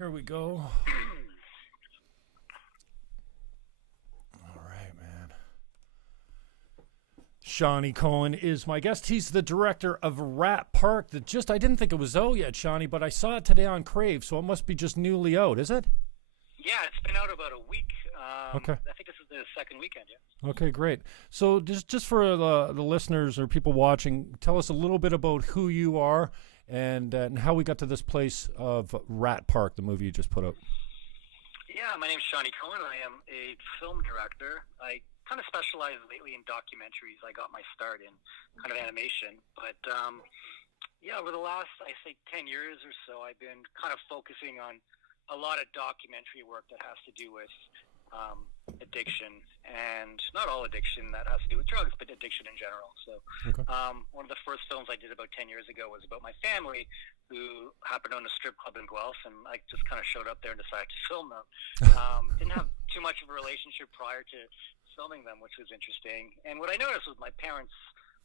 Here we go. All right, man. Shawney Cohen is my guest. He's the director of Rat Park. I didn't think it was out yet, Shawney, but I saw it today on Crave, so it must be just newly out, is it? Yeah, it's been out about a week. Okay. I think this is the second weekend, yeah. Okay, great. So just for the listeners or people watching, tell us a little bit about who you are and how we got to this place of Rat Park, the movie you just put out. Yeah, my name's Shawney Cohen. I am a film director. I kind of specialize lately in documentaries. I got my start in kind of animation. But, over the last, I think, 10 years or so, I've been kind of focusing on a lot of documentary work that has to do with addiction, and not all addiction that has to do with drugs, but addiction in general. So Okay. one of the first films I did about 10 years ago was about my family who happened to own a strip club in Guelph, and I just kind of showed up there and decided to film them. Didn't have too much of a relationship prior to filming them, which was interesting. And what I noticed was my parents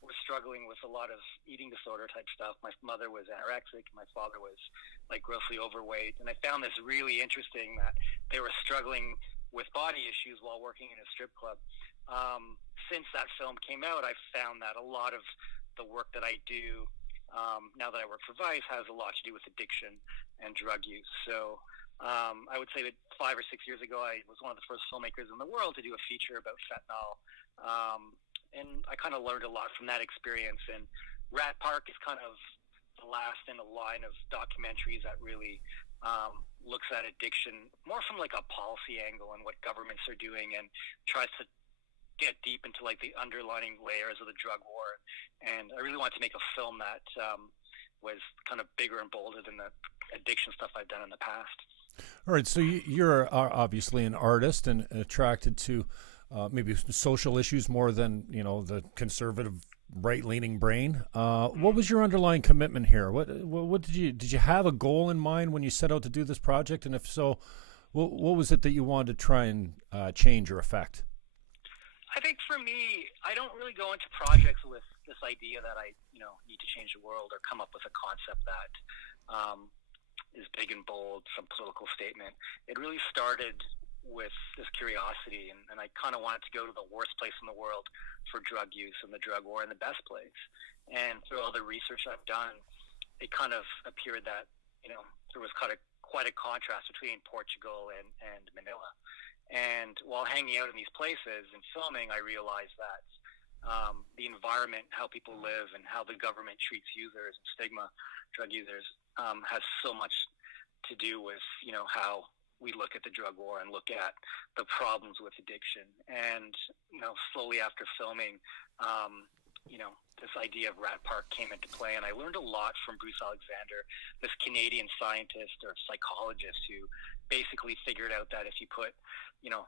were struggling with a lot of eating disorder type stuff. My mother was anorexic, my father was like grossly overweight, and I found this really interesting that they were struggling with body issues while working in a strip club. Since that film came out, I found that a lot of the work that I do now that I work for Vice has a lot to do with addiction and drug use. So I would say that 5 or 6 years ago, I was one of the first filmmakers in the world to do a feature about fentanyl. And I kind of learned a lot from that experience. And Rat Park is kind of the last in a line of documentaries that really looks at addiction more from like a policy angle and what governments are doing, and tries to get deep into like the underlying layers of the drug war. And I really wanted to make a film that was kind of bigger and bolder than the addiction stuff I've done in the past. All right, so you're obviously an artist and attracted to maybe social issues more than the conservative right-leaning brain. What was your underlying commitment here? What did you have a goal in mind when you set out to do this project? And if so, what was it that you wanted to try and change or affect? I think for me, I don't really go into projects with this idea that I need to change the world or come up with a concept that is big and bold, some political statement. It really started with this curiosity, and I kind of wanted to go to the worst place in the world for drug use and the drug war, and the best place. And through all the research I've done, it kind of appeared that there was quite a contrast between Portugal and Manila. And while hanging out in these places and filming, I realized that the environment, how people live, and how the government treats users and stigma drug users has so much to do with how we look at the drug war and look at the problems with addiction. And slowly after filming, this idea of Rat Park came into play, and I learned a lot from Bruce Alexander, this Canadian scientist or psychologist who basically figured out that if you put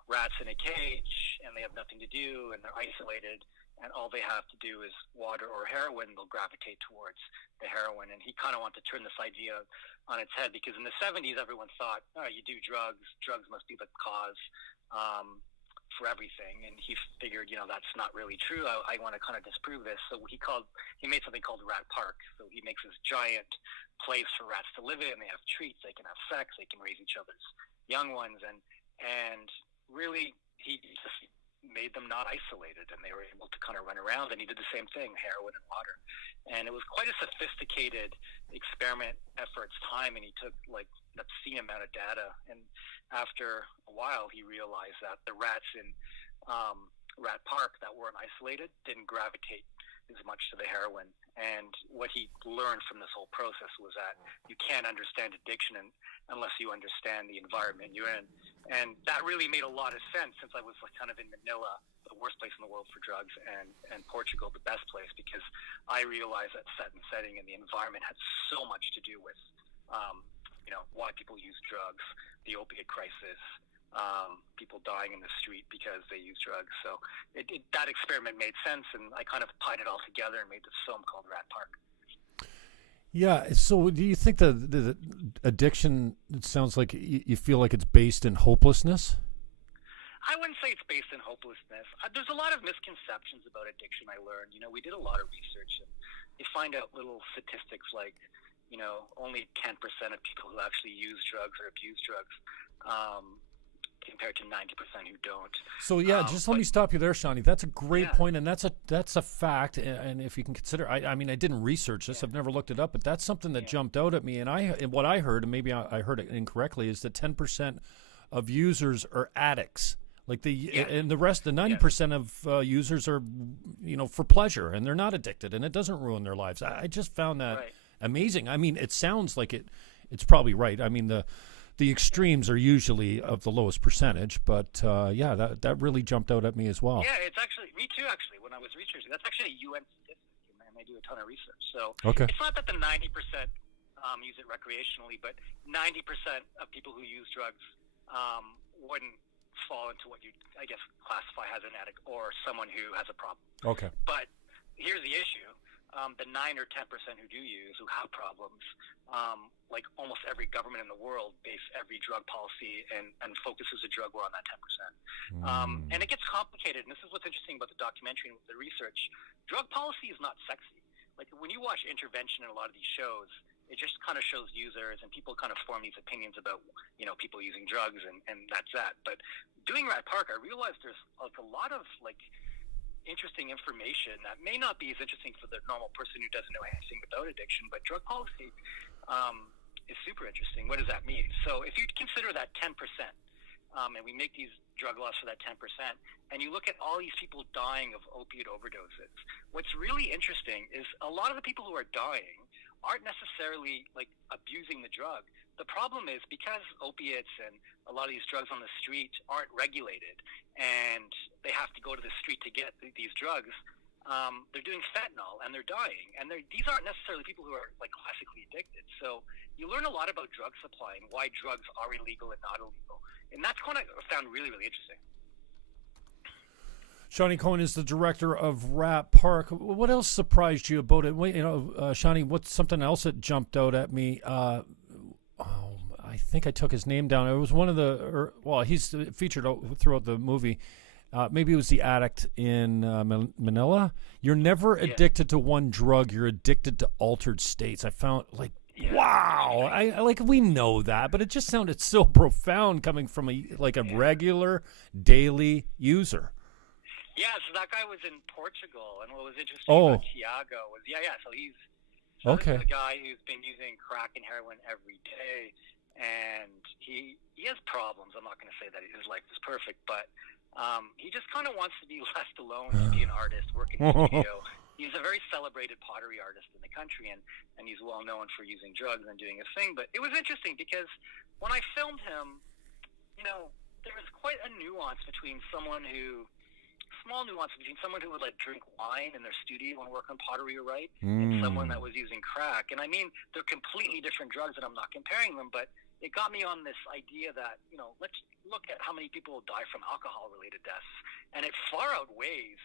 rats in a cage and they have nothing to do and they're isolated and all they have to do is water or heroin, they'll gravitate towards the heroin. And he kind of wanted to turn this idea on its head, because in the 70s, everyone thought, you do drugs must be the cause for everything. And he figured, that's not really true. I want to kind of disprove this. So he made something called Rat Park. So he makes this giant place for rats to live in. They have treats, they can have sex, they can raise each other's young ones. And really, he just made them not isolated, and they were able to kind of run around. And he did the same thing, heroin and water. And it was quite a sophisticated experiment at its time, and he took like an obscene amount of data. And after a while, he realized that the rats in Rat Park that weren't isolated didn't gravitate as much to the heroin. And what he learned from this whole process was that you can't understand addiction unless you understand the environment you're in. And that really made a lot of sense, since I was kind of in Manila, the worst place in the world for drugs, and Portugal, the best place, because I realized that set and setting and the environment had so much to do with why people use drugs, the opiate crisis, people dying in the street because they use drugs. So that experiment made sense, and I kind of tied it all together and made this film called Rat Park. Yeah. So do you think the addiction, it sounds like you feel like it's based in hopelessness? I wouldn't say it's based in hopelessness. There's a lot of misconceptions about addiction, I learned. We did a lot of research, and you find out little statistics like, only 10% of people who actually use drugs or abuse drugs, compared to 90% who don't. So just let me stop you there, Shawney. That's a great point, and that's a fact. And if you can consider, I mean, I didn't research this. I've never looked it up, but that's something that jumped out at me. And what I heard, and maybe I heard it incorrectly, is that 10% of users are addicts. Like and the rest, the 90% of users are, for pleasure, and they're not addicted, and it doesn't ruin their lives. I just found that amazing. I mean, it sounds like it's probably right. I mean, the extremes are usually of the lowest percentage, but that really jumped out at me as well. Yeah, it's actually me too. Actually, when I was researching, that's actually a UN statistic, and they do a ton of research. So it's not that the 90% use it recreationally, but 90% of people who use drugs wouldn't fall into what you, I guess, classify as an addict or someone who has a problem. Okay. But here's the issue. The 9 or 10% who do use, who have problems, like almost every government in the world base every drug policy and focuses a drug war on that 10%. And it gets complicated, and this is what's interesting about the documentary and the research. Drug policy is not sexy. Like when you watch intervention in a lot of these shows, it just kind of shows users and people kind of form these opinions about, people using drugs and that's that. But doing Rat Park, I realized there's like a lot of like interesting information that may not be as interesting for the normal person who doesn't know anything about addiction, but drug policy is super interesting. What does that mean? So if you consider that 10%, and we make these drug laws for that 10%, and you look at all these people dying of opiate overdoses, what's really interesting is a lot of the people who are dying aren't necessarily like abusing the drug. The problem is because opiates and a lot of these drugs on the street aren't regulated and they have to go to the street to get these drugs, they're doing fentanyl and they're dying. And these aren't necessarily people who are like classically addicted. So you learn a lot about drug supply and why drugs are illegal and not illegal. And that's what I found really, really interesting. Shawney Cohen is the director of Rat Park. What else surprised you about it? Shawney, what's something else that jumped out at me? I think I took his name down. It was one of he's featured throughout the movie. Maybe it was the addict in Manila. You're never addicted to one drug. You're addicted to altered states. I found wow. We know that, but it just sounded so profound coming from a regular daily user. Yeah, so that guy was in Portugal, and what was interesting about Tiago was, so he's this is a guy who's been using crack and heroin every day, and he has problems. I'm not going to say that his life is perfect, but he just kind of wants to be left alone to be an artist, work in the studio. He's a very celebrated pottery artist in the country, and he's well known for using drugs and doing his thing. But it was interesting because when I filmed him, there was quite a small nuance between someone who would drink wine in their studio and work on pottery or write, and someone that was using crack. And I mean, they're completely different drugs, and I'm not comparing them, but it got me on this idea that, let's look at how many people die from alcohol-related deaths, and it far outweighs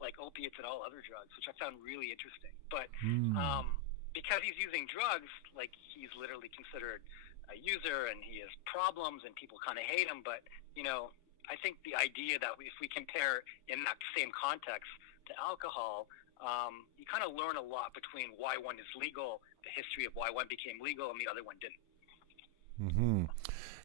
like opiates and all other drugs, which I found really interesting. But because he's using drugs, he's literally considered a user, and he has problems, and people kind of hate him. But I think the idea that if we compare in that same context to alcohol, you kind of learn a lot between why one is legal, the history of why one became legal, and the other one didn't. Mm-hmm.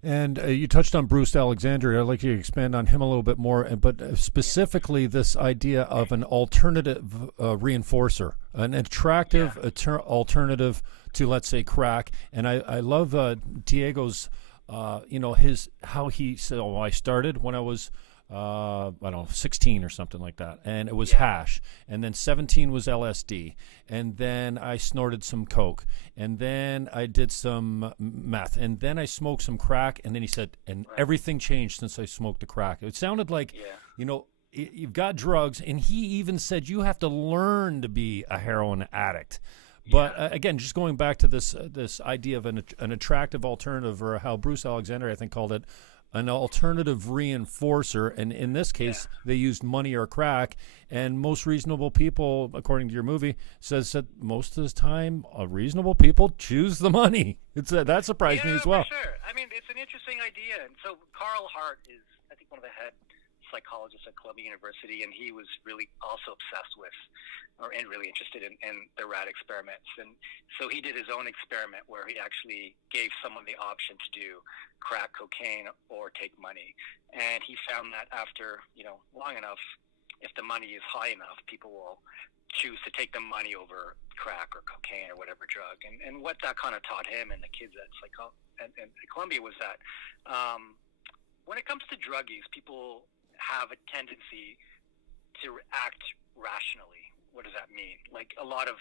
And you touched on Bruce Alexander. I'd like you to expand on him a little bit more, but specifically this idea of an alternative reinforcer, an attractive alternative to, let's say, crack. And I love Diego's, how he said, I started when I was, 16 or something like that. And it was hash. And then 17 was LSD. And then I snorted some coke. And then I did some meth. And then I smoked some crack. And then he said, everything changed since I smoked the crack. It sounded like, you've got drugs. And he even said you have to learn to be a heroin addict. But again, just going back to this idea of an attractive alternative, or how Bruce Alexander, I think, called it, an alternative reinforcer. And in this case, they used money or crack. And most reasonable people, according to your movie, says that most of the time, reasonable people choose the money. That surprised me as well. For sure. I mean, it's an interesting idea. And so Carl Hart is, I think, one of the head psychologist at Columbia University, and he was really also obsessed with, and really interested in the rat experiments. And so he did his own experiment where he actually gave someone the option to do crack cocaine or take money. And he found that after, long enough, if the money is high enough, people will choose to take the money over crack or cocaine or whatever drug. And what that kind of taught him and the kids at Columbia was that when it comes to drug use, people have a tendency to act rationally. What does that mean? Like a lot of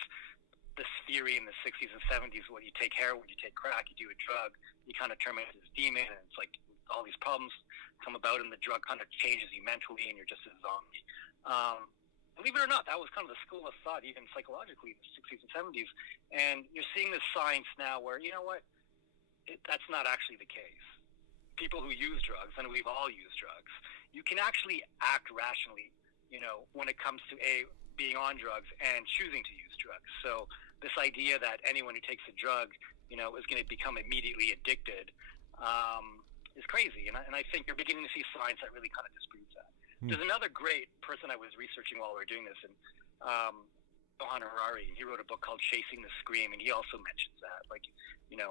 this theory in the 60s and 70s, when you take heroin, you take crack, you do a drug, you kind of turn into this demon, and it's like all these problems come about, and the drug kind of changes you mentally, and you're just a zombie. Believe it or not, that was kind of the school of thought, even psychologically, in the 60s and 70s. And you're seeing this science now where, you know what, that's not actually the case. People who use drugs, and we've all used drugs, you can actually act rationally, when it comes to being on drugs and choosing to use drugs. So this idea that anyone who takes a drug, is going to become immediately addicted is crazy. And I think you're beginning to see science that really kind of disproves that. There's another great person I was researching while we were doing this, and Johann Harari. He wrote a book called Chasing the Scream, and he also mentions that. Like,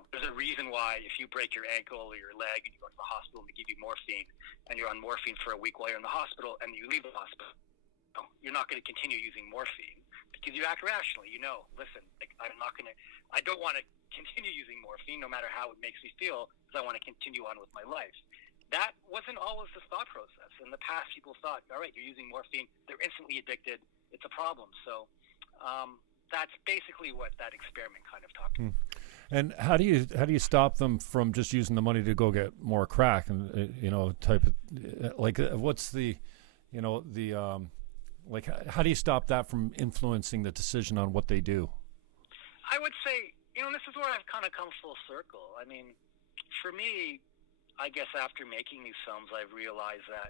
there's a reason why if you break your ankle or your leg and you go to the hospital and they give you morphine, and you're on morphine for a week while you're in the hospital, and you leave the hospital, you're not going to continue using morphine because you act rationally. Listen, like I don't want to continue using morphine no matter how it makes me feel, because I want to continue on with my life. That wasn't always the thought process. In the past, people thought, all right, you're using morphine, they're instantly addicted, it's a problem. So that's basically what that experiment kind of talked about. And how do you stop them from just using the money to go get more crack and type of like what's the like how do you stop that from influencing the decision on what they do? I would say this is where I've kind of come full circle. I mean, for me, I guess after making these films, I've realized that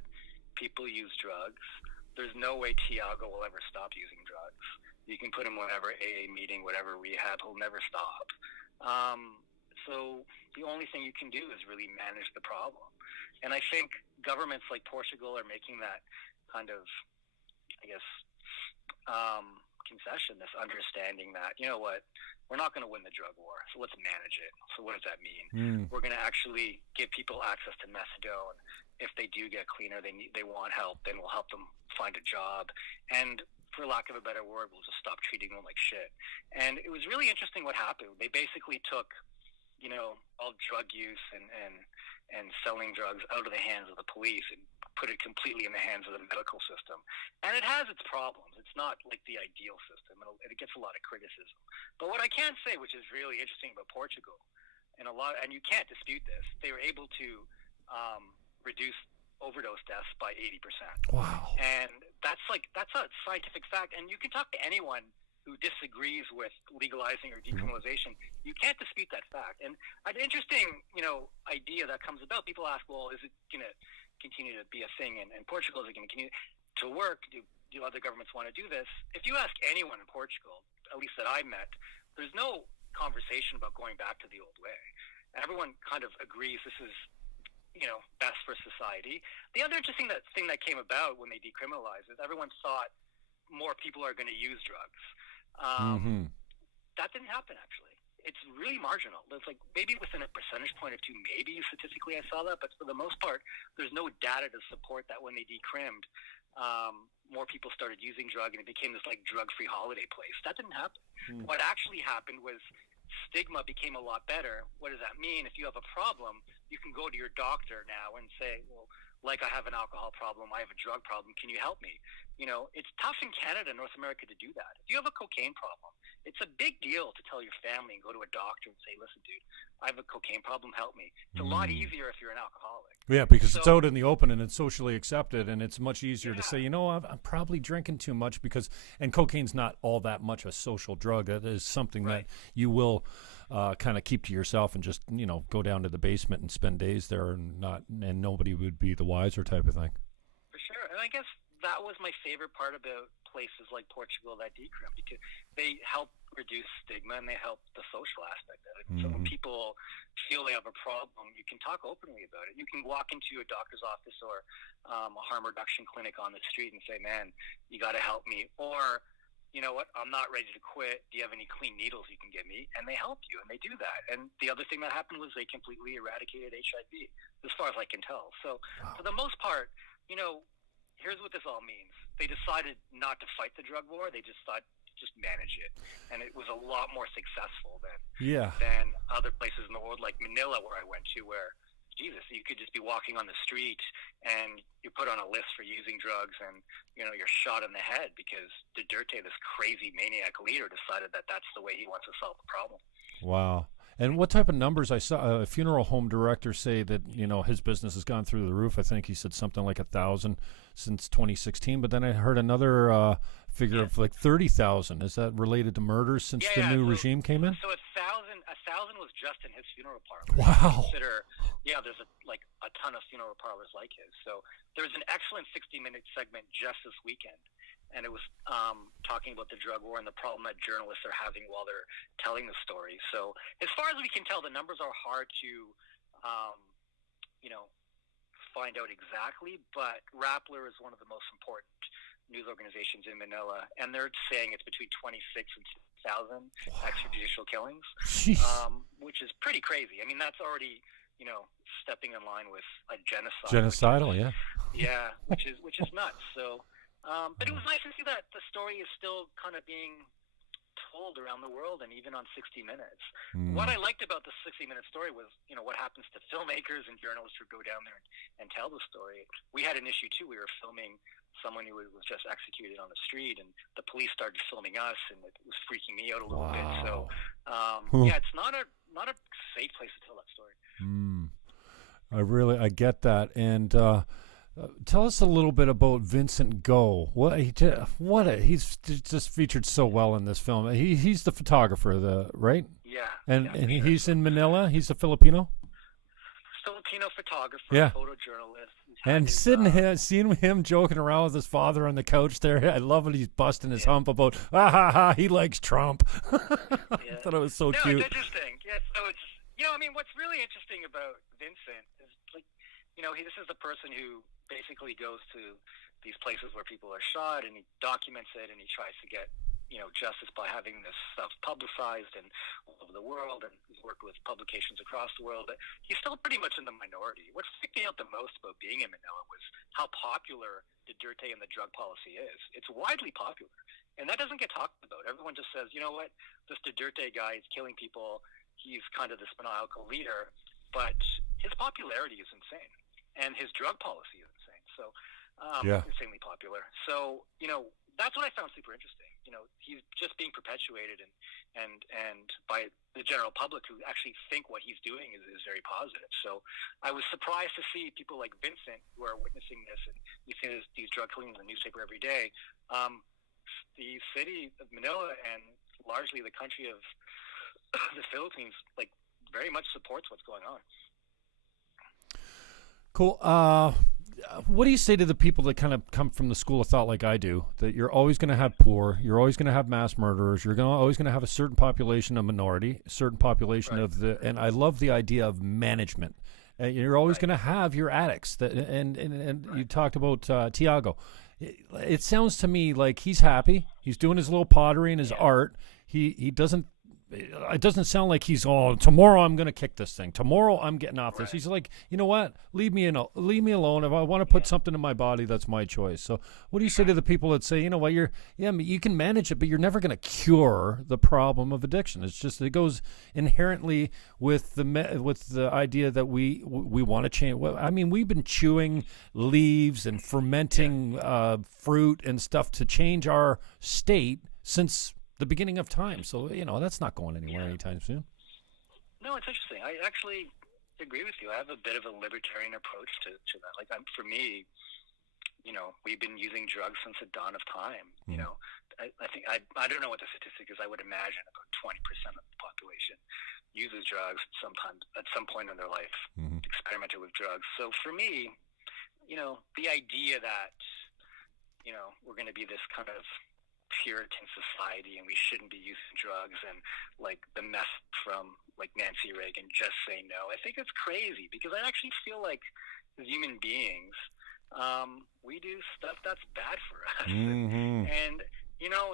people use drugs. There's no way Tiago will ever stop using drugs. You can put him whatever AA meeting, whatever rehab, he'll never stop. So the only thing you can do is really manage the problem. And I think governments like Portugal are making that kind of, I guess, concession, this understanding that, we're not going to win the drug war, so let's manage it. So what does that mean? We're going to actually give people access to methadone. If they do get cleaner, they want help, then we'll help them find a job. And for lack of a better word, we'll just stop treating them like shit. And it was really interesting what happened. They basically took, all drug use and selling drugs out of the hands of the police and put it completely in the hands of the medical system. And it has its problems. It's not like the ideal system, and it gets a lot of criticism. But what I can say, which is really interesting about Portugal, and you can't dispute this, they were able to reduce overdose deaths by 80%. Wow. And that's a scientific fact. And you can talk to anyone who disagrees with legalizing or decriminalization. You can't dispute that fact. And an interesting, idea that comes about, people ask, well, is it going to continue to be a thing in Portugal? Is it going to continue to work? Do other governments want to do this? If you ask anyone in Portugal, at least that I met, there's no conversation about going back to the old way. Everyone kind of agrees this is, best for society. The other interesting thing that came about when they decriminalized is everyone thought more people are going to use drugs. That didn't happen, actually. It's really marginal. It's like maybe within a percentage point or two, maybe statistically I saw that, but for the most part, there's no data to support that when they decrimmed, more people started using drugs and it became this like drug-free holiday place. That didn't happen. What actually happened was stigma became a lot better. What does that mean? If you have a problem, you can go to your doctor now and say, well, like I have an alcohol problem, I have a drug problem, can you help me? It's tough in Canada, North America to do that. If you have a cocaine problem, it's a big deal to tell your family and go to a doctor and say, listen, dude, I have a cocaine problem, help me. It's a lot easier if you're an alcoholic. Yeah, because it's out in the open and it's socially accepted, and it's much easier to say, I'm probably drinking too much and cocaine's not all that much a social drug. It is something that you will kind of keep to yourself and just, go down to the basement and spend days there and nobody would be the wiser type of thing. For sure. And I guess that was my favorite part about places like Portugal that decrim, because they help reduce stigma and they help the social aspect of it. So when people feel they have a problem, you can talk openly about it. You can walk into a doctor's office or a harm reduction clinic on the street and say, man, you got to help me. Or, you know what, I'm not ready to quit. Do you have any clean needles you can give me? And they help you, and they do that. And the other thing that happened was they completely eradicated HIV, as far as I can tell. So for the most part, you know, here's what this all means. They decided not to fight the drug war. They just thought, just manage it. And it was a lot more successful than other places in the world, like Manila, where I went to, where, Jesus, you could just be walking on the street and you're put on a list for using drugs, and, you know, you're shot in the head because Duterte, this crazy maniac leader, decided that that's the way he wants to solve the problem. Wow. And what type of numbers? I saw a funeral home director say that, you know, his business has gone through the roof. I think he said something like 1,000 since 2016. But then I heard another figure of like 30,000. Is that related to murders since the new regime came in? So 1,000 was just in his funeral parlor. Wow. There's a ton of funeral parlors like his. So there's an excellent 60-minute segment just this weekend, and it was talking about the drug war and the problem that journalists are having while they're telling the story. So as far as we can tell, the numbers are hard to, find out exactly, but Rappler is one of the most important news organizations in Manila, and they're saying it's between 26 and 2,000 extrajudicial killings, which is pretty crazy. I mean, that's already, you know, stepping in line with a genocide. Genocidal, Yeah, which is nuts. So, but it was nice to see that the story is still kind of being told around the world, and even on 60 Minutes. What I liked about the 60-minute story was, you know, what happens to filmmakers and journalists who go down there and tell the story. We had an issue too. We were filming someone who was just executed on the street, and the police started filming us, and it was freaking me out a little bit. So, it's not a safe place to tell that story. I get that. And tell us a little bit about Vincent Go. He's just featured so well in this film. He's the photographer, right? Yeah. And he's in Manila. He's a Filipino photographer, photojournalist. And seeing him joking around with his father on the couch there, I love when he's busting his hump about, he likes Trump. I thought it was so cute. It's interesting. Yeah, so it's, you know, I mean, what's really interesting about Vincent is, like, you know, this is the person who basically goes to these places where people are shot, and he documents it, and he tries to get, you know, justice by having this stuff publicized and all over the world, and he's worked with publications across the world. But he's still pretty much in the minority. What freaked me out the most about being in Manila was how popular Duterte and the drug policy is. It's widely popular, and that doesn't get talked about. Everyone just says, you know what, this Duterte guy is killing people. He's kind of this maniacal leader, but his popularity is insane, and his drug policy is insane. So, insanely popular. So, you know, that's what I found super interesting. You know, he's just being perpetuated and by the general public, who actually think what he's doing is very positive. So I was surprised to see people like Vincent who are witnessing this, and you see these drug killings in the newspaper every day. The city of Manila and largely the country of the Philippines, like, very much supports what's going on. Cool. What do you say to the people that kind of come from the school of thought like I do, that you're always going to have poor, you're always going to have mass murderers, you're always going to have a certain population of minority, a certain population of and I love the idea of management. You're always going to have your addicts. And you talked about Tiago. It sounds to me like he's happy. He's doing his little pottery and his art. He doesn't. It doesn't sound like he's tomorrow I'm going to kick this thing. Tomorrow I'm getting off this. He's like, you know what? Leave me alone. If I want to put something in my body, that's my choice. So what do you say to the people that say, you know what, you can manage it, but you're never going to cure the problem of addiction. It's just, it goes inherently with the idea that we want to change. Well, I mean, we've been chewing leaves and fermenting fruit and stuff to change our state since the beginning of time. So, you know, that's not going anywhere anytime soon. No, it's interesting. I actually agree with you. I have a bit of a libertarian approach to that. Like, for me, you know, we've been using drugs since the dawn of time. You know, I think, I don't know what the statistic is. I would imagine about 20% of the population uses drugs sometimes at some point in their life, experimented with drugs. So for me, you know, the idea that we're going to be this kind of Puritan society and we shouldn't be using drugs, and like the mess from like Nancy Reagan, just say no. I think it's crazy because I actually feel like as human beings, we do stuff that's bad for us. Mm-hmm. And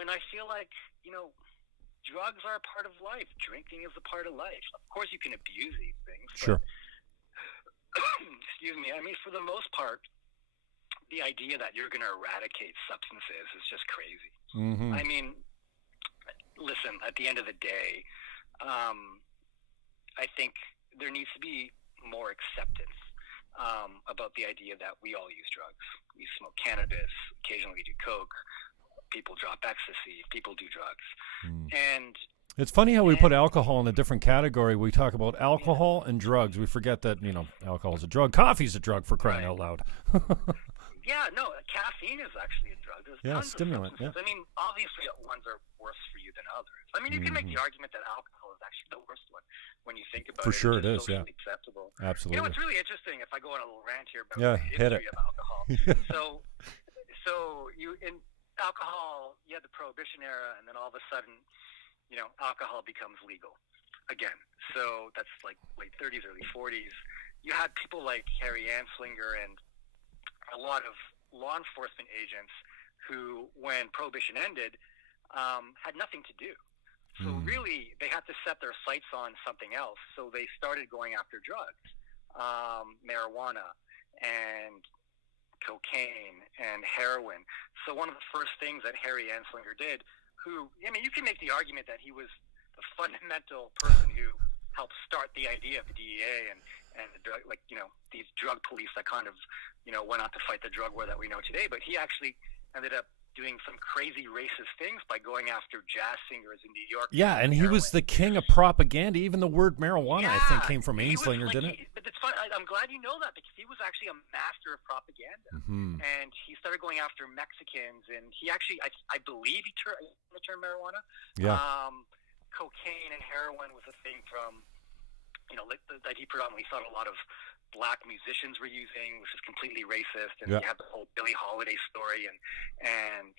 I feel like, drugs are a part of life. Drinking is a part of life. Of course you can abuse these things. Sure. But, excuse me. I mean, for the most part, the idea that you're going to eradicate substances is just crazy. Mm-hmm. I mean, listen, at the end of the day, I think there needs to be more acceptance about the idea that we all use drugs. We smoke cannabis, occasionally we do coke, people drop ecstasy, people do drugs. And it's funny how we put alcohol in a different category. We talk about alcohol and drugs. We forget that, alcohol is a drug. Coffee's a drug, for crying out loud. Yeah, no, caffeine is actually a drug. There's tons stimulant. of substances. I mean, obviously, ones are worse for you than others. I mean, you can make the argument that alcohol is actually the worst one when you think about it. For sure it is, socially acceptable. Absolutely. It's really interesting if I go on a little rant here about the hit history it. of alcohol. So in alcohol, you had the Prohibition era, and then all of a sudden, alcohol becomes legal again. So that's like late 30s, early 40s. You had people like Harry Anslinger and a lot of law enforcement agents who, when Prohibition ended, had nothing to do. So really, they had to set their sights on something else. So they started going after drugs, marijuana and cocaine and heroin. So one of the first things that Harry Anslinger did, you can make the argument that he was the fundamental person who helped start the idea of the DEA and the drug, these drug police that kind of, went on to fight the drug war that we know today. But he actually ended up doing some crazy racist things by going after jazz singers in New York. Yeah, and he was the king of propaganda. Even the word marijuana, I think, came from Anslinger, didn't it? But it's fun. I'm glad you know that because he was actually a master of propaganda. Mm-hmm. And he started going after Mexicans, and he actually, I believe he turned the term marijuana. Yeah. Cocaine and heroin was a thing from, that he predominantly thought a lot of black musicians were using, which is completely racist. And you have the whole Billie Holiday story and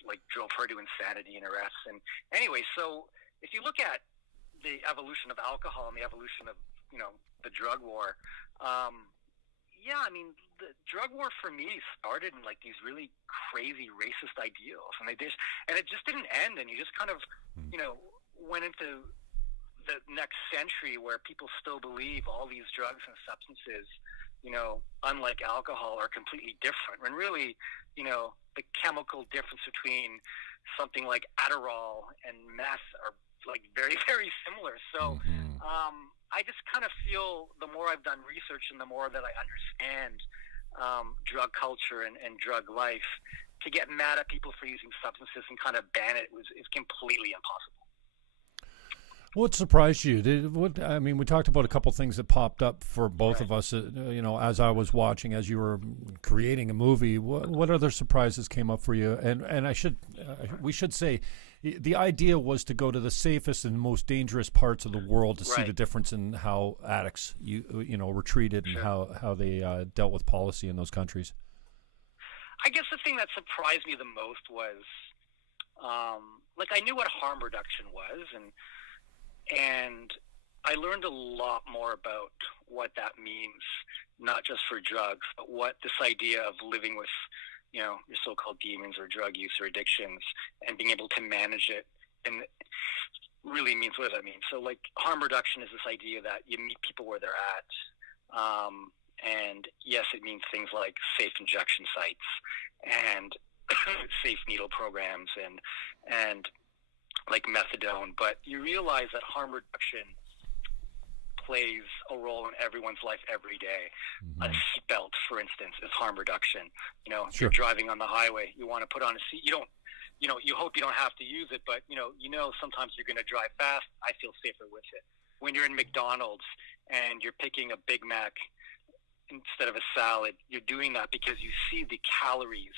like drove her to insanity and arrests. And anyway, so if you look at the evolution of alcohol and the evolution of, the drug war, the drug war for me started in like these really crazy racist ideals, and it just didn't end. And you just kind of, went into the next century where people still believe all these drugs and substances, unlike alcohol, are completely different. When really, the chemical difference between something like Adderall and meth are like very, very similar. So I just kind of feel the more I've done research and the more that I understand drug culture and drug life, to get mad at people for using substances and kind of ban it is completely impossible. What surprised you? We talked about a couple things that popped up for both of us, as I was watching, as you were creating a movie. What other surprises came up for you? And we should say, the idea was to go to the safest and most dangerous parts of the world to see the difference in how addicts, were treated and how they dealt with policy in those countries. I guess the thing that surprised me the most was, I knew what harm reduction was, and I learned a lot more about what that means, not just for drugs, but what this idea of living with, your so-called demons or drug use or addictions and being able to manage it and really means. What does that mean? So harm reduction is this idea that you meet people where they're at. And yes, it means things like safe injection sites and safe needle programs and like methadone, but you realize that harm reduction plays a role in everyone's life every day. A seatbelt, for instance, is harm reduction. You're driving on the highway, you want to put on a seat. You hope you don't have to use it, but sometimes you're going to drive fast. I feel safer with it. When you're in McDonald's and you're picking a Big Mac instead of a salad, you're doing that because you see the calories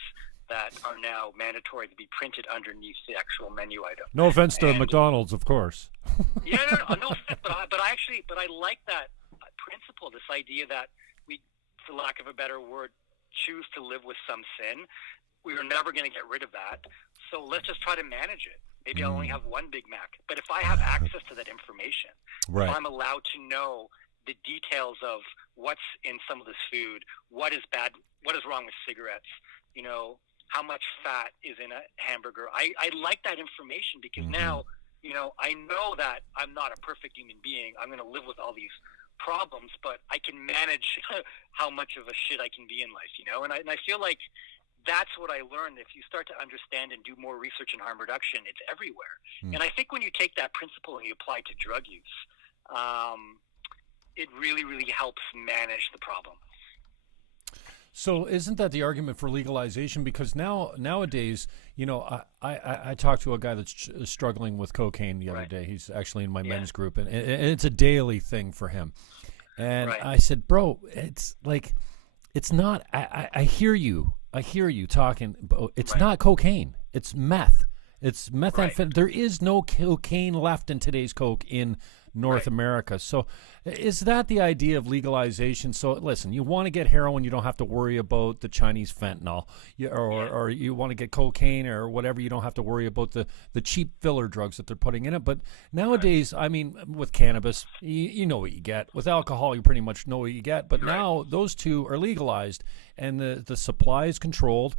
that are now mandatory to be printed underneath the actual menu item. No offense to McDonald's, of course. No offense, but I like that principle, this idea that we, for lack of a better word, choose to live with some sin. we were never going to get rid of that. So let's just try to manage it. Maybe I'll only have one Big Mac. But if I have access to that information, Right. if I'm allowed to know the details of what's in some of this food, what is bad, what is wrong with cigarettes, you know, how much fat is in a hamburger. I like that information because now, you know, I know that I'm not a perfect human being. I'm going to live with all these problems, but I can manage how much of a shit I can be in life, you know? And I feel like that's what I learned. If you start to understand and do more research in harm reduction, it's everywhere. And I think when you take that principle and you apply it to drug use, it really, really helps manage the problem. So isn't that the argument for legalization? Because nowadays, you know, I talked to a guy that's struggling with cocaine the other day. He's actually in my men's group, and it's a daily thing for him. And I said, bro, it's like, it's not. I hear you. I hear you talking. It's not cocaine. It's meth. It's methamphetamine. There is no cocaine left in today's Coke in North America. So is that the idea of legalization? So listen, you want to get heroin, you don't have to worry about the Chinese fentanyl, or you want to get cocaine or whatever, you don't have to worry about the cheap filler drugs that they're putting in it. But nowadays, I mean, with cannabis, you know what you get. With alcohol, you pretty much know what you get. But now those two are legalized and the supply is controlled.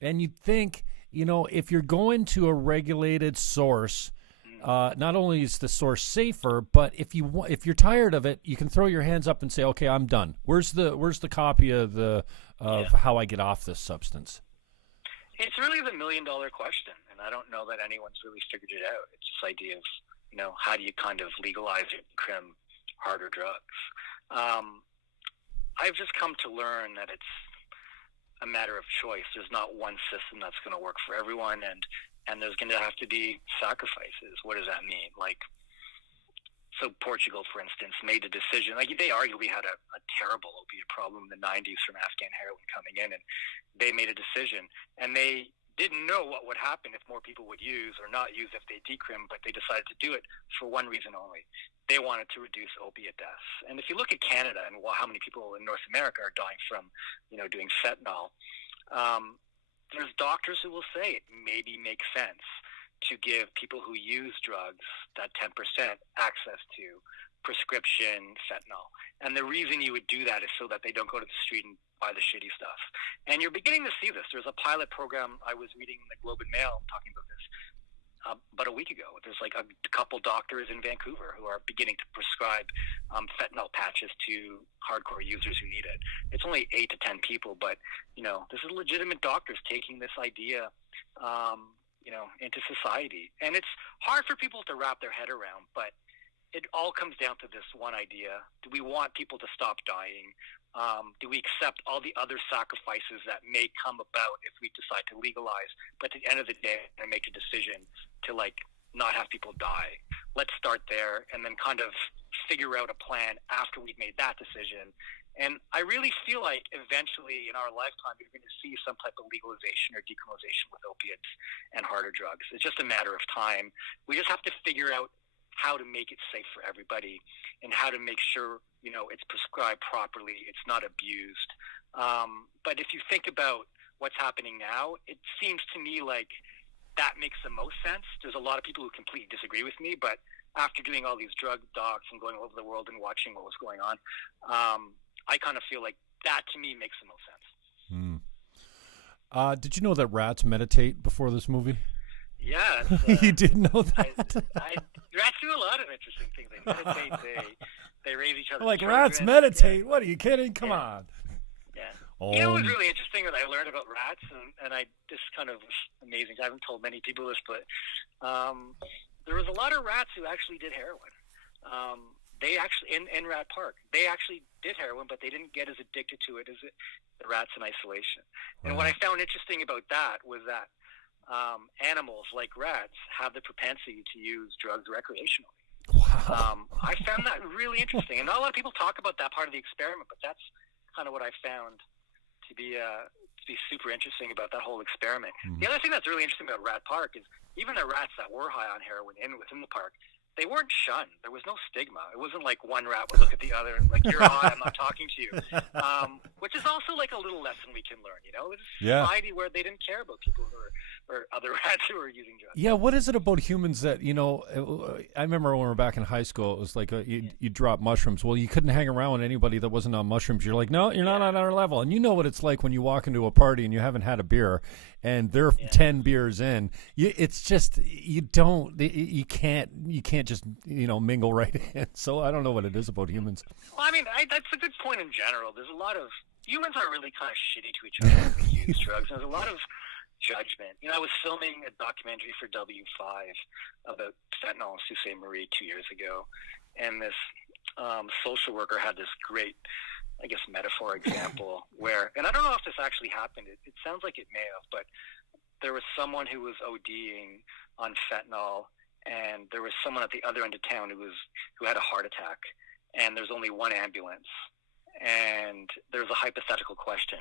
And you'd think, you know, if you're going to a regulated source, not only is the source safer, but if you're tired of it, you can throw your hands up and say, "Okay, I'm done." Where's the copy of how I get off this substance? It's really the $1 million question, and I don't know that anyone's really figured it out. It's this idea of, you know, how do you kind of legalize it, crim harder drugs? I've just come to learn that it's a matter of choice. There's not one system that's going to work for everyone, and there's going to have to be sacrifices. What does that mean? Like, so Portugal, for instance, made a decision. Like, they arguably had a terrible opiate problem in the 90s from Afghan heroin coming in, and they made a decision. And they didn't know what would happen if more people would use or not use if they decrim, but they decided to do it for one reason only. They wanted to reduce opiate deaths. And if you look at Canada and how many people in North America are dying from, you know, doing fentanyl, there's doctors who will say it maybe makes sense to give people who use drugs, that 10%, access to prescription fentanyl. And the reason you would do that is so that they don't go to the street and buy the shitty stuff. And you're beginning to see this. There's a pilot program I was reading in the Globe and Mail talking about this about a week ago. There's like a couple doctors in Vancouver who are beginning to prescribe fentanyl patches to hardcore users who need it. It's only 8 to 10 people, but, you know, this is legitimate doctors taking this idea, you know, into society. And it's hard for people to wrap their head around, but it all comes down to this one idea. Do we want people to stop dying? Do we accept all the other sacrifices that may come about if we decide to legalize? But at the end of the day, I make a decision to, like, not have people die. Let's start there and then kind of figure out a plan after we've made that decision. And I really feel like eventually in our lifetime, you're going to see some type of legalization or decriminalization with opiates and harder drugs. It's just a matter of time. We just have to figure out how to make it safe for everybody and how to make sure, you know, it's prescribed properly, it's not abused. But if you think about what's happening now, it seems to me like that makes the most sense. There's a lot of people who completely disagree with me, but after doing all these drug docs and going all over the world and watching what was going on, I kind of feel like that to me makes the most sense. Did you know that rats meditate before this movie? Yeah. You did know that? Rats do a lot of interesting things. They meditate, they raise each other. Like, rats meditate? Yeah. What, are you kidding? Come on. Yeah. You know what was really interesting that I learned about rats, and I just kind of was amazing. I haven't told many people this, but there was a lot of rats who actually did heroin. They actually, in Rat Park, they actually did heroin, but they didn't get as addicted to it as the rats in isolation. And what I found interesting about that was that animals like rats have the propensity to use drugs recreationally. Wow. I found that really interesting. And not a lot of people talk about that part of the experiment, but that's kind of what I found to be super interesting about that whole experiment. The other thing that's really interesting about Rat Park is even the rats that were high on heroin within the park, they weren't shunned. There was no stigma. It wasn't like one rat would look at the other and like, you're hot, I'm not talking to you. Which is also like a little lesson we can learn, It was a society where they didn't care about people who were, or other rats who were using drugs. Yeah, what is it about humans that, I remember when we were back in high school, it was like you drop mushrooms. Well, you couldn't hang around with anybody that wasn't on mushrooms. You're like, no, you're not on our level. And you know what it's like when you walk into a party and you haven't had a beer and they're 10 beers in. It's just, you can't just, mingle right in. So I don't know what it is about humans. Well, I mean, that's a good point in general. There's a lot of, humans are really kind of shitty to each other when they use drugs. There's a lot of judgment. I was filming a documentary for W5 about fentanyl in Sault Ste. Marie 2 years ago, and this social worker had this great, I guess, metaphor example where, and I don't know if this actually happened. It sounds like it may have, but there was someone who was ODing on fentanyl, and there was someone at the other end of town who had a heart attack, and there's only one ambulance, and there's a hypothetical question: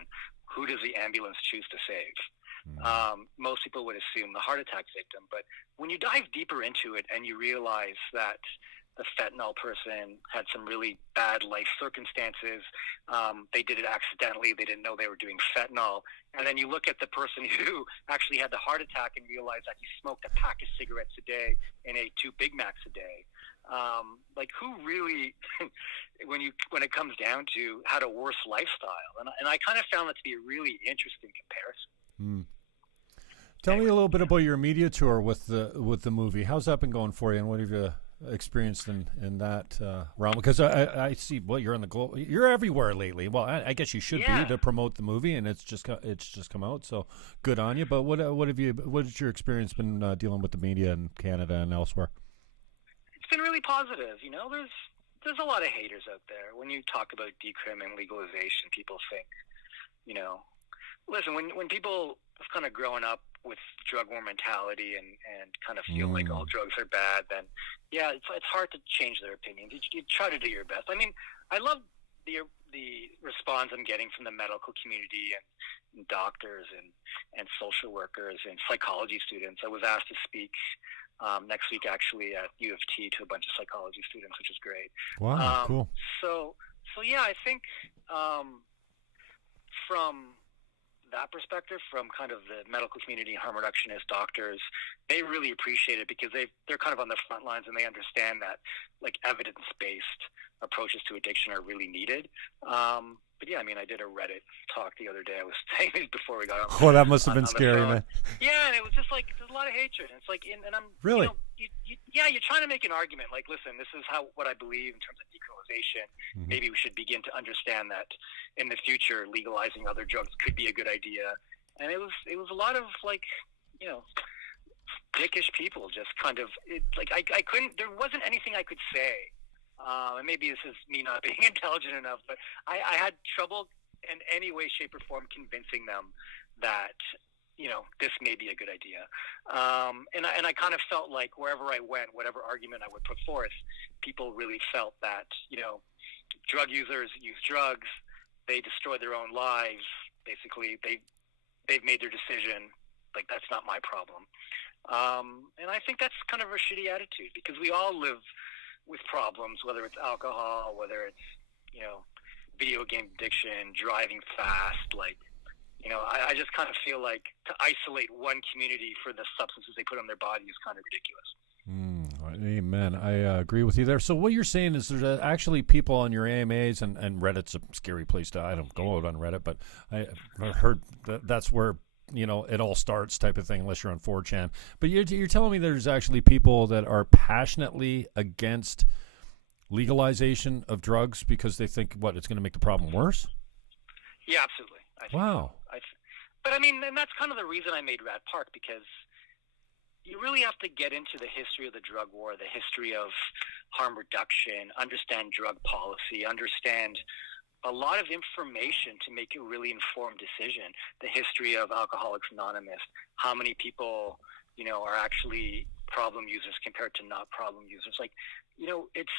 who does the ambulance choose to save? Most people would assume the heart attack victim, but when you dive deeper into it and you realize that the fentanyl person had some really bad life circumstances, they did it accidentally, they didn't know they were doing fentanyl, and then you look at the person who actually had the heart attack and realize that he smoked a pack of cigarettes a day and ate 2 Big Macs a day. Like, who really, when it comes down to, had a worse lifestyle? And I kind of found that to be a really interesting comparison. Tell me a little bit about your media tour with the movie. How's that been going for you, and what have you experienced in that realm? Because I see, you're in the you're everywhere lately. Well, I guess you should be to promote the movie, and it's just come out, so good on you. But what has your experience been dealing with the media in Canada and elsewhere? It's been really positive. There's a lot of haters out there. When you talk about decrim and legalization, people think, listen, when people have kind of grown up with drug war mentality and kind of feel like all drugs are bad, then it's hard to change their opinions. You try to do your best. I mean, I love the response I'm getting from the medical community and doctors and social workers and psychology students. I was asked to speak next week actually at U of T to a bunch of psychology students, which is great. Wow, cool. So yeah, I think from that perspective, from kind of the medical community, harm reductionist doctors, they really appreciate it because they're kind of on the front lines and they understand that like evidence-based approaches to addiction are really needed. But yeah, I mean, I did a Reddit talk the other day. I was saying this before we got on. Oh, that must have been scary, man. Yeah, and it was just like there's a lot of hatred. And it's like, and I'm really, you're trying to make an argument. Like, listen, this is what I believe in terms of decriminalization. Mm-hmm. Maybe we should begin to understand that in the future, legalizing other drugs could be a good idea. And it was a lot of like, dickish people, just kind of I couldn't. There wasn't anything I could say. And maybe this is me not being intelligent enough, but I had trouble in any way, shape, or form convincing them that, this may be a good idea. And I kind of felt like wherever I went, whatever argument I would put forth, people really felt that, drug users use drugs, they destroy their own lives. Basically, they've made their decision. Like, that's not my problem. And I think that's kind of a shitty attitude because we all live with problems, whether it's alcohol, whether it's, video game addiction, driving fast. Like, I just kind of feel like to isolate one community for the substances they put on their body is kind of ridiculous. Amen. I agree with you there. So what you're saying is there's actually people on your AMAs, and Reddit's a scary place to, I don't go out on Reddit, but I've heard that's where it all starts type of thing, unless you're on 4chan. But you're telling me there's actually people that are passionately against legalization of drugs because they think, it's going to make the problem worse? Yeah, absolutely. I think wow. So. But I mean, and that's kind of the reason I made Rat Park, because you really have to get into the history of the drug war, the history of harm reduction, understand drug policy, understand a lot of information to make a really informed decision. The history of Alcoholics Anonymous, how many people, are actually problem users compared to not problem users. Like, it's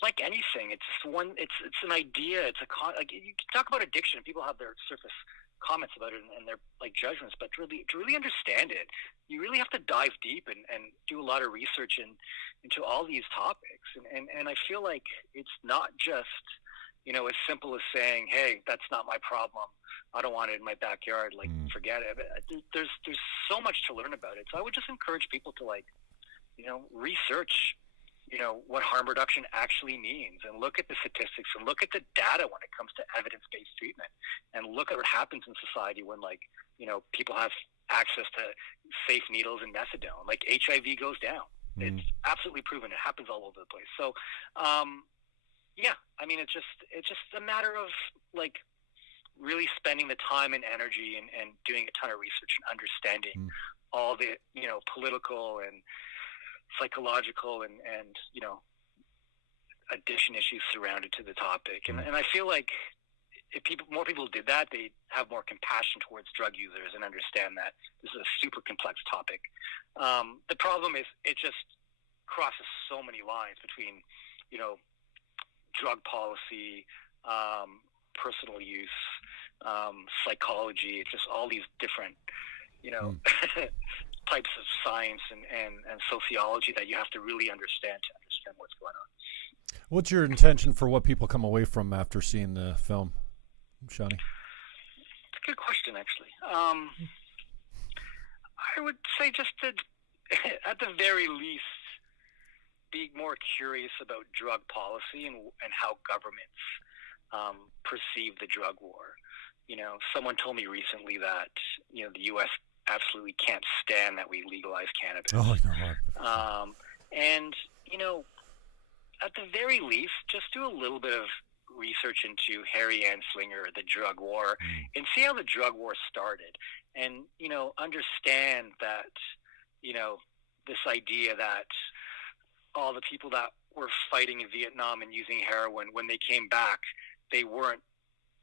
like anything. It's an idea. It's you talk about addiction. People have their surface comments about it and their like judgments, but to really understand it, you really have to dive deep and do a lot of research into all these topics. And I feel like it's not just, as simple as saying, hey, that's not my problem, I don't want it in my backyard, like forget it. There's so much to learn about it. So I would just encourage people to research what harm reduction actually means, and look at the statistics and look at the data when it comes to evidence-based treatment, and look at what happens in society when people have access to safe needles and methadone. Like HIV goes down. It's absolutely proven. It happens all over the place. So, it's just a matter of really spending the time and energy and doing a ton of research and understanding all the, political and psychological and addiction issues surrounded to the topic. And I feel like if more people did that, they'd have more compassion towards drug users and understand that this is a super complex topic. The problem is it just crosses so many lines between, drug policy, personal use, psychology, just all these different, types of science and sociology that you have to really understand to understand what's going on. What's your intention for what people come away from after seeing the film, Shawney? It's a good question, actually. I would say just to, at the very least, be more curious about drug policy and how governments perceive the drug war. Someone told me recently that, the U.S. absolutely can't stand that we legalize cannabis. Oh, no. And, at the very least, just do a little bit of research into Harry Anslinger, the drug war, and see how the drug war started. And, understand that, this idea that all the people that were fighting in Vietnam and using heroin, when they came back, they weren't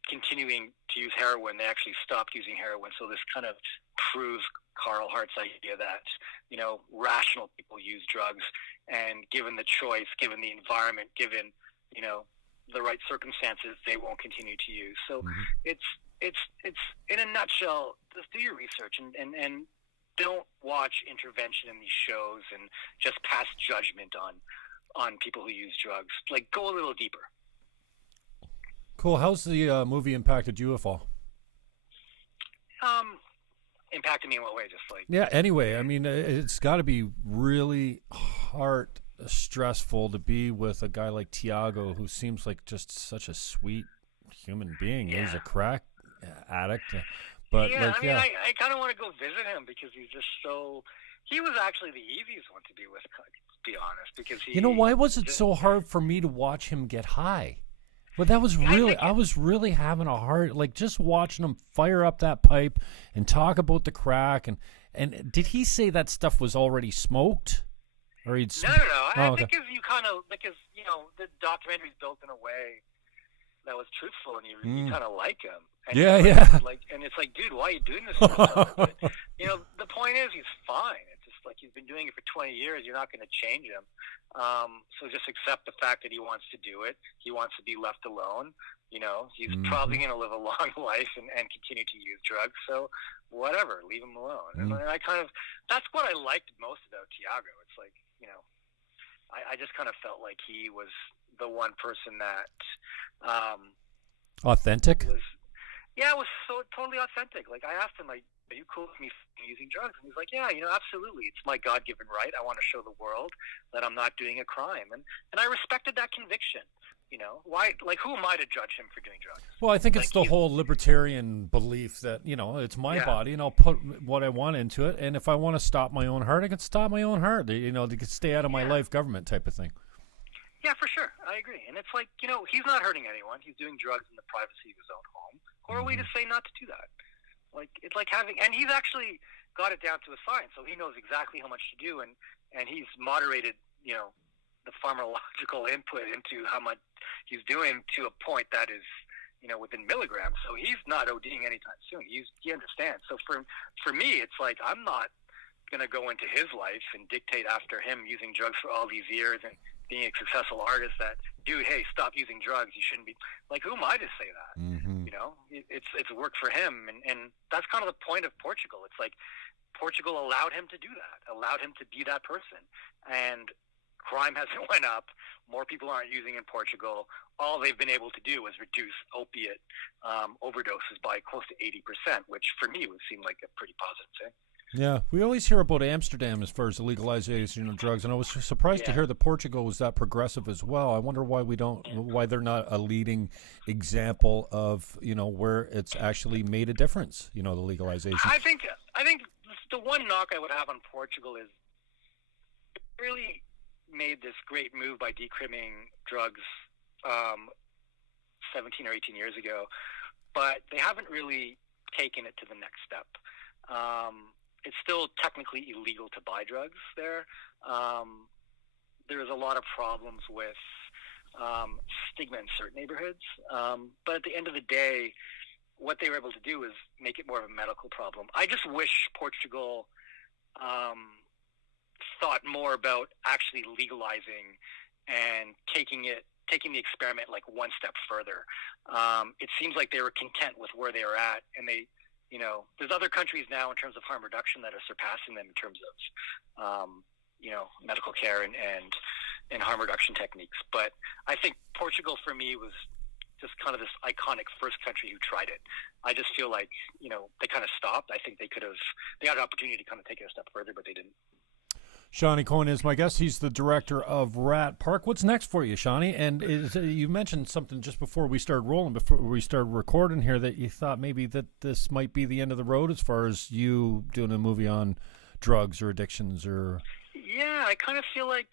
continuing to use heroin. They actually stopped using heroin. So this kind of proves Carl Hart's idea that, rational people use drugs, and given the choice, given the environment, given, the right circumstances, they won't continue to use. So it's in a nutshell, just do your research and don't watch intervention in these shows and just pass judgment on people who use drugs. Go a little deeper. Cool. How's the movie impacted you, if all? Impacted me in what way? Just yeah. Anyway, I mean, it's got to be really heart stressful to be with a guy like Tiago, who seems like just such a sweet human being. Yeah. He's a crack addict, but I kind of want to go visit him because he's just so. He was actually the easiest one to be with, to be honest, because why was it so hard for me to watch him get high? But that was really, I was really having a hard, just watching him fire up that pipe and talk about the crack. And did he say that stuff was already smoked? Or he'd No. I think because the documentary's built in a way that was truthful, and you kind of like him. And and it's like, dude, why are you doing this? But, the point is, he's fine. It's just he's been doing it for 20 years. You're not going to change him. So just accept the fact that he wants to do it. He wants to be left alone. He's probably going to live a long life and continue to use drugs. So whatever, leave him alone. And I that's what I liked most about Tiago. It's I just kind of felt like he was the one person that authentic. It was so totally authentic. I asked him, are you cool with me using drugs? And he's like, yeah, absolutely. It's my God-given right. I want to show the world that I'm not doing a crime. And I respected that conviction. Why? Who am I to judge him for doing drugs? Well, I think it's the whole libertarian belief that, it's my body and I'll put what I want into it. And if I want to stop my own heart, I can stop my own heart. They can stay out of my life government type of thing. Yeah, for sure. I agree. And it's he's not hurting anyone. He's doing drugs in the privacy of his own home. Who are we to say not to do that? It's like having, and he's actually got it down to a science, so he knows exactly how much to do, and he's moderated, the pharmacological input into how much he's doing to a point that is, within milligrams. So he's not ODing anytime soon. He understands. So for me, it's I'm not going to go into his life and dictate after him using drugs for all these years and being a successful artist that, dude, hey, stop using drugs. You shouldn't be. Who am I to say that? it's worked for him, and that's kind of the point of Portugal. It's like Portugal allowed him to do that, allowed him to be that person, and crime hasn't went up. More people aren't using in Portugal. All they've been able to do is reduce opiate overdoses by close to 80%, which for me would seem like a pretty positive thing. Yeah, we always hear about Amsterdam as far as the legalization of drugs, and I was surprised to hear that Portugal was that progressive as well. I wonder why they're not a leading example of, where it's actually made a difference, the legalization. I think the one knock I would have on Portugal is it really made this great move by decrimming drugs 17 or 18 years ago, but they haven't really taken it to the next step. It's still technically illegal to buy drugs there. There's a lot of problems with stigma in certain neighborhoods. But at the end of the day, what they were able to do is make it more of a medical problem. I just wish Portugal thought more about actually legalizing and taking the experiment like one step further. It seems like they were content with where they were at, and they, there's other countries now in terms of harm reduction that are surpassing them in terms of, medical care and harm reduction techniques. But I think Portugal for me was just kind of this iconic first country who tried it. I just feel like, they kind of stopped. I think they had an opportunity to kind of take it a step further, but they didn't. Shawney Cohen is my guest. He's the director of Rat Park. What's next for you, Shawney? And you mentioned something just before we started rolling, before we started recording here, that you thought maybe that this might be the end of the road as far as you doing a movie on drugs or addictions or... Yeah, I kind of feel like,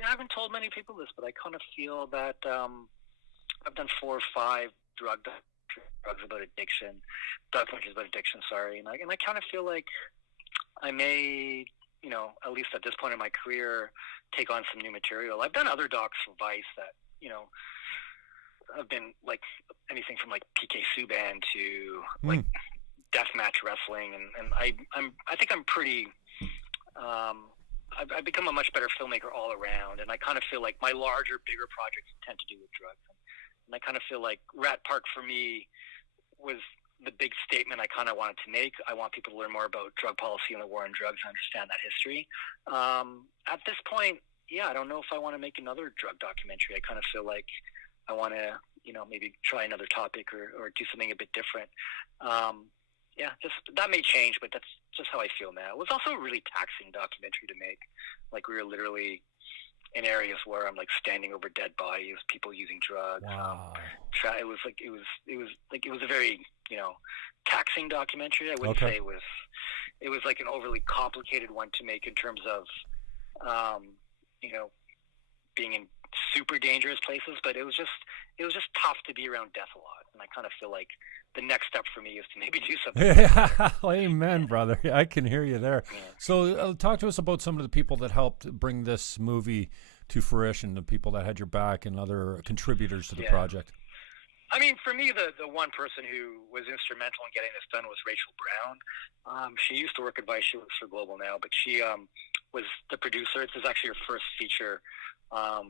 I haven't told many people this, but I kind of feel that I've done 4 or 5 drugs about addiction, documentaries about addiction, sorry. And I kind of feel like I may... at least at this point in my career, take on some new material. I've done other docs for Vice that, have been like anything from like PK Subban to like deathmatch wrestling, and I think I'm pretty. I've become a much better filmmaker all around, and I kind of feel like my larger, bigger projects tend to do with drugs, and I kind of feel like Rat Park for me was the big statement I kind of wanted to make. I want people to learn more about drug policy and the war on drugs and understand that history. At this point, I don't know if I want to make another drug documentary. I kind of feel like I want to, maybe try another topic or do something a bit different. Just that may change, but that's just how I feel now. It was also a really taxing documentary to make. Like, we were literally in areas where I'm like standing over dead bodies, people using drugs. Wow. It was a very, taxing documentary. I wouldn't say it was like an overly complicated one to make in terms of, being in super dangerous places, but it was just tough to be around death a lot. And I kind of feel like the next step for me is to maybe do something. Yeah, amen, brother. I can hear you there. Yeah. So talk to us about some of the people that helped bring this movie to fruition, the people that had your back and other contributors to the project. I mean, for me, the one person who was instrumental in getting this done was Rachel Brown. She used to work at Vice. She works for Global now, but she was the producer. This is actually her first feature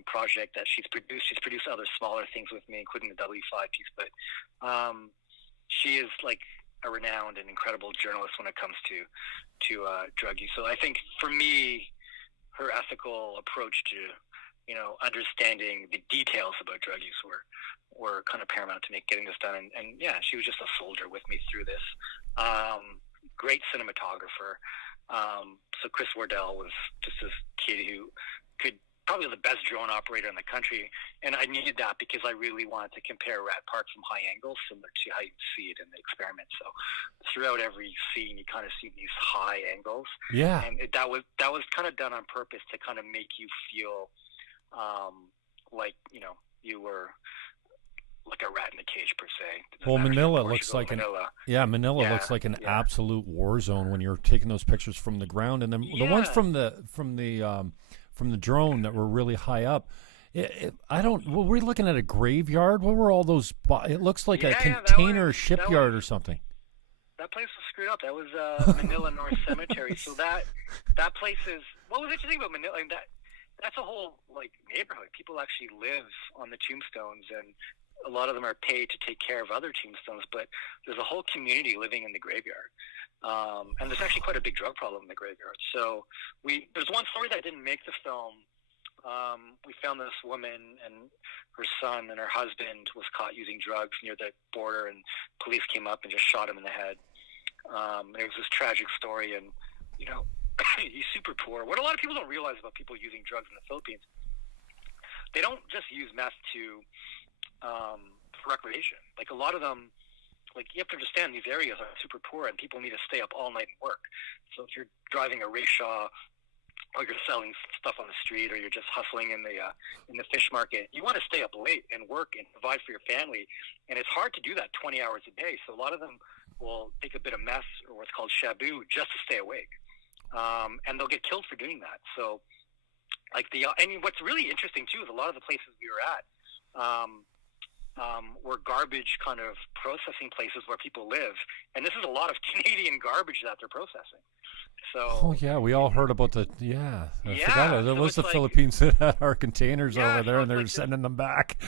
project that she's produced. She's produced other smaller things with me, including the W5 piece, but she is like a renowned and incredible journalist when it comes to drug use. So I think for me, her ethical approach to understanding the details about drug use were kind of paramount to getting this done. And she was just a soldier with me through this. Great cinematographer. So Chris Wardell was just this kid who could probably the best drone operator in the country. And I needed that because I really wanted to compare Rat Park from high angles, similar to how you see it in the experiment. So throughout every scene, you kind of see these high angles. Yeah. And that was kind of done on purpose to kind of make you feel like, you were like a rat in a cage per se. Well, Manila looks like Manila looks like an absolute war zone when you're taking those pictures from the ground, and then the ones from the drone that were really high up. Were we looking at a graveyard? What were all those? It looks like a container shipyard or something. That place was screwed up. That was Manila North Cemetery. So that place is. What was interesting about Manila? That's a whole like neighborhood. People actually live on the tombstones, a lot of them are paid to take care of other tombstones, but there's a whole community living in the graveyard. And there's actually quite a big drug problem in the graveyard. So there's one story that didn't make the film. We found this woman and her son and her husband was caught using drugs near the border, and police came up and just shot him in the head. And it was this tragic story, and, you know, he's super poor. What a lot of people don't realize about people using drugs in the Philippines, they don't just use meth for recreation. Like, a lot of them, like, you have to understand these areas are super poor and people need to stay up all night and work. So if you're driving a rickshaw, or you're selling stuff on the street, or you're just hustling in the fish market, you want to stay up late and work and provide for your family. And it's hard to do that 20 hours a day. So a lot of them will take a bit of meth, or what's called shabu, just to stay awake. And they'll get killed for doing that. So, like, and what's really interesting too is a lot of the places we were at were garbage kind of processing places where people live, and this is a lot of Canadian garbage that they're processing. So, we all heard about I forgot there was the like, Philippines that had our containers over there, so and they're like sending them back.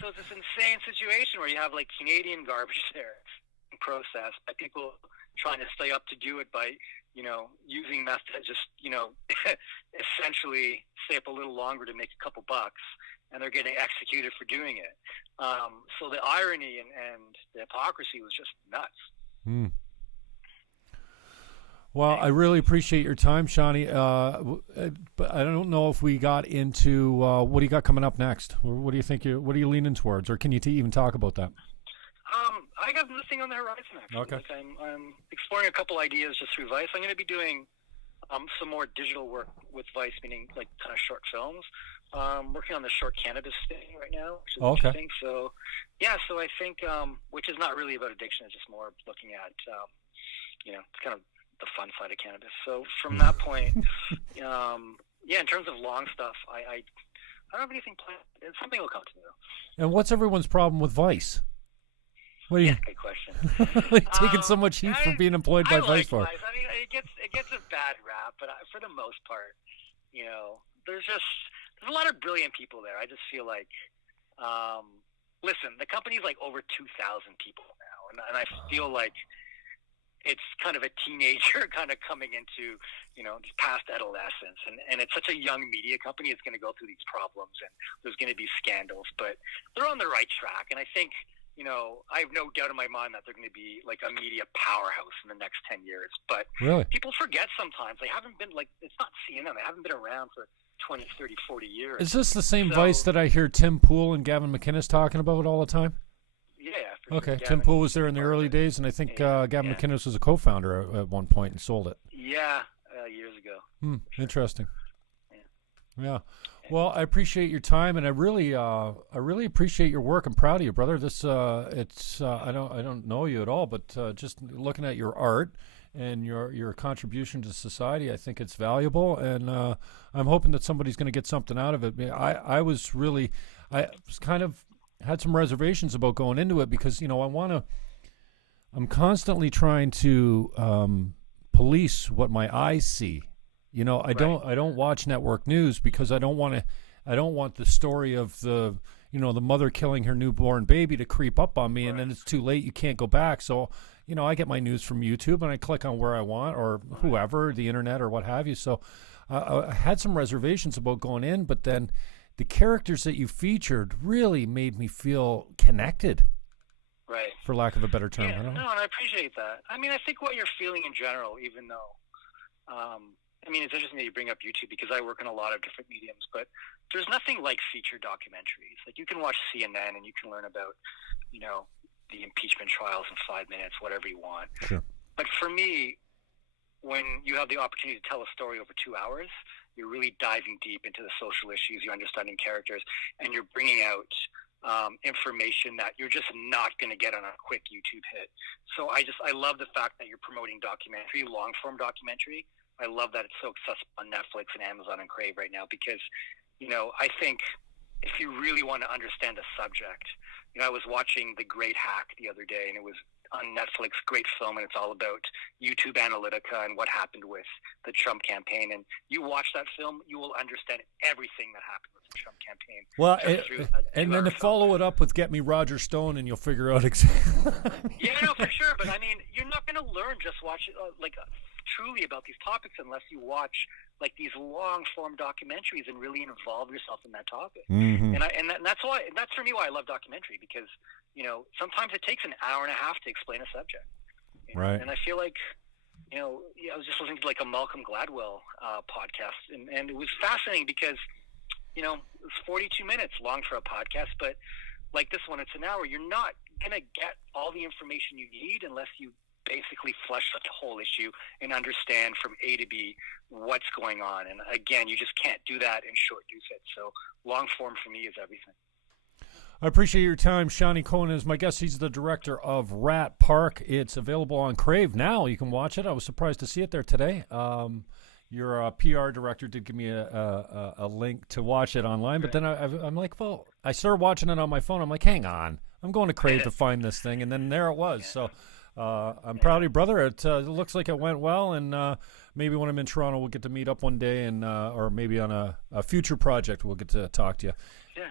So it's this insane situation where you have, like, Canadian garbage there processed by people trying to stay up to do it by, you know, using meth to just, you know, essentially stay up a little longer to make a couple bucks, and they're getting executed for doing it. So the irony and the hypocrisy was just nuts. Well, I really appreciate your time, Shawney. But I don't know if we got into what do you got coming up next. What do you think? What are you leaning towards, or can you even talk about that? I got nothing on the horizon, actually. Okay. Like, I'm exploring a couple ideas just through Vice. I'm going to be doing some more digital work with Vice, meaning like kind of short films. Working on the short cannabis thing right now, which is interesting. So, so I think, which is not really about addiction, it's just more looking at, you know, kind of the fun side of cannabis. So from that point, in terms of long stuff, I don't have anything planned. Something will come to me, though. And what's everyone's problem with Vice? What are you? Good question. Taking so much heat for being employed by Vice for. I mean, it gets a bad rap, but for the most part, you know, there's a lot of brilliant people there. I just feel like, listen, the company's like over 2,000 people now, and I feel like it's kind of a teenager kind of coming into, you know, past adolescence, and it's such a young media company. It's going to go through these problems, and there's going to be scandals, but they're on the right track, and I think, you know, I have no doubt in my mind that they're going to be like a media powerhouse in the next 10 years. But really, people forget sometimes. They haven't been, like, it's not CNN. They haven't been around for 20, 30, 40 years. Is this the same Vice that I hear Tim Pool and Gavin McInnes talking about all the time? Yeah. Okay. Tim Pool was there in the early days, and I think Gavin McInnes was a co-founder at one point and sold it. Yeah, years ago. Sure. Interesting. Yeah. Well, I appreciate your time, and I really appreciate your work. I'm proud of you, brother. This, I don't know you at all, but just looking at your art and your contribution to society, I think it's valuable, and I'm hoping that somebody's going to get something out of it. I was kind of had some reservations about going into it because, you know, I'm constantly trying to police what my eyes see. You know, I don't watch network news because I don't want the story of the mother killing her newborn baby to creep up on me, and then it's too late. You can't go back. So, you know, I get my news from YouTube and I click on where I want, or whoever, the internet or what have you. So I had some reservations about going in, but then the characters that you featured really made me feel connected. Right. For lack of a better term. Yeah, and I appreciate that. I mean, I think what you're feeling in general, even though, I mean, it's interesting that you bring up YouTube because I work in a lot of different mediums, but there's nothing like feature documentaries. Like, you can watch CNN and you can learn about, you know, the impeachment trials in 5 minutes, whatever you want. Sure. But for me, when you have the opportunity to tell a story over 2 hours, you're really diving deep into the social issues, you're understanding characters, and you're bringing out information that you're just not going to get on a quick YouTube hit. So I love the fact that you're promoting documentary, long-form documentary. I love that it's so accessible on Netflix and Amazon and Crave right now because, you know, I think if you really want to understand a subject. I was watching The Great Hack the other day, and it was on Netflix, great film, and it's all about YouTube Analytica and what happened with the Trump campaign. And you watch that film, you will understand everything that happened with the Trump campaign. Well, and then to follow it up with Get Me Roger Stone, and you'll figure out exactly. Yeah, no, for sure. But I mean, you're not going to learn just watching truly about these topics unless you watch these long form documentaries and really involve yourself in that topic. Mm-hmm. And that's for me why I love documentary, because sometimes it takes an hour and a half to explain a subject. Right. And I feel like I was just listening to a Malcolm Gladwell podcast, and it was fascinating because it was 42 minutes long for a podcast, but like this one, it's an hour. You're not gonna get all the information you need unless you basically flesh out the whole issue and understand from A to B what's going on. And again, you just can't do that in short usage. So long form for me is everything. I appreciate your time. Shawney Cohen is my guest. He's the director of Rat Park. It's available on Crave now. You can watch it. I was surprised to see it there today. Your PR director did give me a link to watch it online, but then I'm like, well, I started watching it on my phone. I'm like, hang on, I'm going to Crave to find this thing, and then there it was. So I'm proud of you, brother. It looks like it went well, and maybe when I'm in Toronto, we'll get to meet up one day, and or maybe on a future project, we'll get to talk to you. Yeah.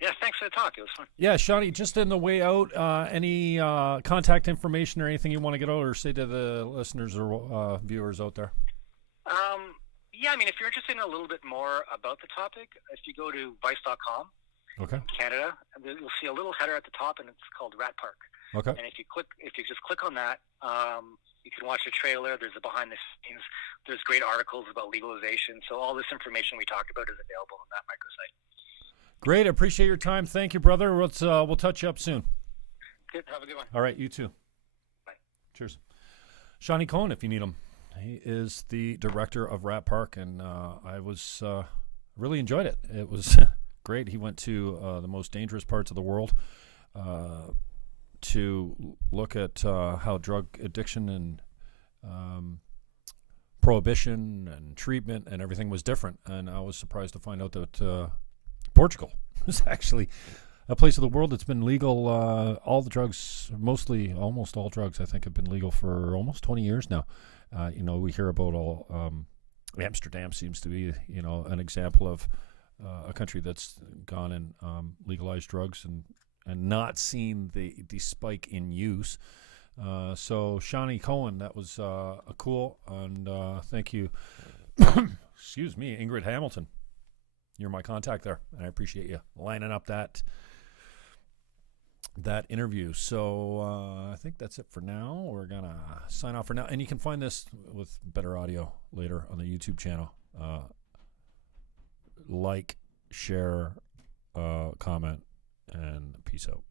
Yeah, thanks for the talk. It was fun. Yeah, Shawney, just in the way out, any contact information or anything you want to get out or say to the listeners or viewers out there? Yeah, I mean, if you're interested in a little bit more about the topic, if you go to Vice.com, okay, Canada, you'll see a little header at the top, and it's called Rat Park. Okay. And if you just click on that, you can watch the trailer. There's a behind the scenes. There's great articles about legalization. So all this information we talked about is available on that microsite. Great. I appreciate your time. Thank you, brother. We'll touch you up soon. Good. Have a good one. All right. You too. Bye. Cheers. Shawney Cohen, if you need him. He is the director of Rat Park, and I was really enjoyed it. It was great. He went to the most dangerous parts of the world to look at how drug addiction and prohibition and treatment and everything was different. And I was surprised to find out that Portugal is actually a place of the world that's been legal. All the drugs, almost all drugs, I think, have been legal for almost 20 years now. We hear about Amsterdam seems to be, an example of a country that's gone and legalized drugs and not seen the spike in use. So Shawney Cohen, that was cool, and thank you. Excuse me, Ingrid Hamilton. You're my contact there, and I appreciate you lining up that interview. So I think that's it for now. We're going to sign off for now. And you can find this with better audio later on the YouTube channel. Like, share, comment, and peace out.